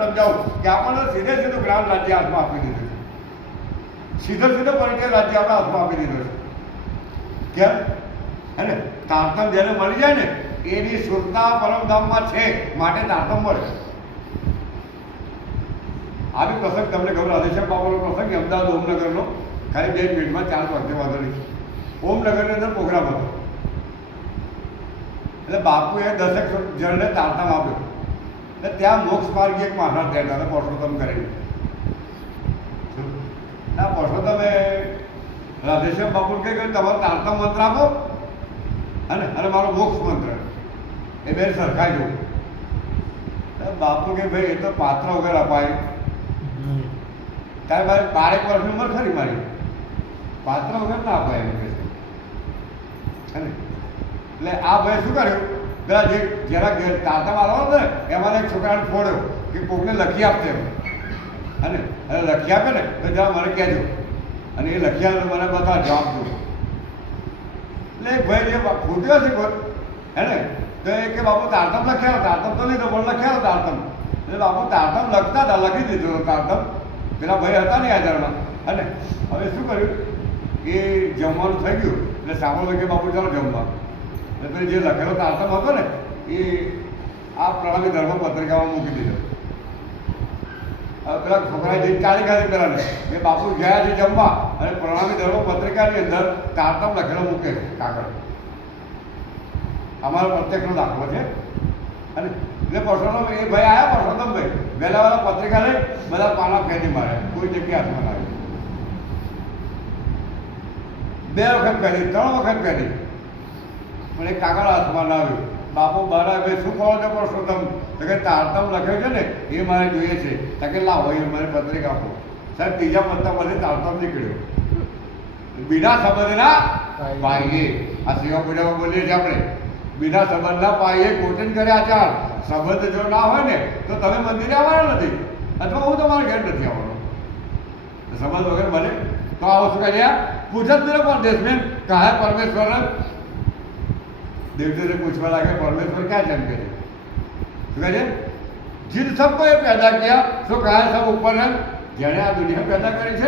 સમજાવું કે આપણને સીધે સીધું જ્ઞાન રાજ્ય હાથમાં આપી દીધું છે, સીધો સીધો પરિચય રાજ્ય આપણે હાથમાં આપી દીધો છે. કેમ? હે ને? તારતમ જેને મળી જાય ને એની સુરતા પરમધામમાં છે, માટે તારતમ મળે. આવી પ્રસંગ તમને ખબર, રાધેશ્યામ બાપાનો પ્રસંગ અમદાવાદ ઓમનગરનો, ખાલી 2 મિનિટમાં 4 વાગે વાંધો નહીં. ઓમનગરની અંદર પ્રોગ્રામ હતો એટલે બાપુએ 10 જણને તારતમ આપ્યો. એટલે ત્યાં મોક્ષ માર્ગે એક મહારાજ રહેતા હતા, પરસોત્તમ કરીને. ના પરસોત્તમે રાધેશ્યામ બાપુ કહ્યું તમારો તારતમ મંત્ર આપો અને મારો મોક્ષ મંત્ર, એ બે સરખા જવું. બાપુ કે ભાઈ એ તો પાત્ર વગર અપાય. ત્યારે મારી 12 વર્ષની ઉંમર ખરી મારી, પાત્ર વગર ના અપાય એમ કે છે. એટલે આ ભાઈ શું કર્યું, પેલા જે જરા તારતમ આવવાનો હતો ને એમાં એક છોકરાને ફોડ્યો કે કોકને લખી આપશે એમ. અને લખી આપે ને તો જરા મને કહેજો, અને એ લખી આપે મને બતાવ જવાબ દો. એટલે એક ભાઈ જે ફૂટ્યો છે હે ને, તો એ કે બાપુ તારતમ લખ્યા, તારતમ તો લીધો પણ લખ્યા તારતમ. એટલે બાપુ તારતમ લખતા હતા, લખી દીધો તારતમ. પેલા ભાઈ હતા ને હાજરમાં. અને હવે શું કર્યું, એ જમવાનું થઈ ગયું એટલે સાંભળવા કે બાપુ ચાલો જમવા. એટલે જે લખેલો તારતમ હતો ને એ આ પ્રણામી ધર્મ પત્રિકામાં મૂકી દીધો. પેલા છોકરાએ જઈને ચાલી ખાધી પેલા ને કે બાપુ ગયા છે જમવા, અને પ્રણામી ધર્મ પત્રિકાની અંદર તારતમ લખેલો મૂકે કાગળ. અમારો પ્રત્યેકનો દાખલો છે. અને એટલે પરસોત્તમ એ ભાઈ આવ્યા, પરસોત્તમ ભાઈ વહેલા પત્રિકા લઈ બધા પાના ફેંકી માર્યા, કોઈ જગ્યા હાથમાં લાવી. 2 વખત પહેરી, 3 વખત પહેરી, પણ એ કાગળ હાથમાં ના આવ્યું. બાપુ બારા ભાઈ શું કહો છો પરસોત્તમ? તો કે તારતમ લખ્યો છે ને એ મારે જોઈએ છે. તો કે લાવો એ મારે પત્રિકા આપો. સાહેબ ત્રીજા પત્તામાંથી તારતમ નીકળ્યો. બીના સંબંધના પાયે, આ સેવા પૂજામાં બોલીએ છીએ આપણે, બીના સંબંધના પાયે કોટિંગ કર્યા આચાર. સંબંધ જો ના હોય ને તો તમે મંદિરે આવવાના નથી, અથવા હું તમારા ઘેર નથી આવવાનો. સંબંધ વગર બને તો આવો શું કર્યા? પૂછત મેરો પરદેશ મેં કહા પરમેશ્વર. देवते से पूछने लगे परमेश्वर क्या जन्म करे? तो कहते जिन सबको ये पैदा किया तो कहा सब ऊपर है, जेने आ दुनिया पैदा करी है।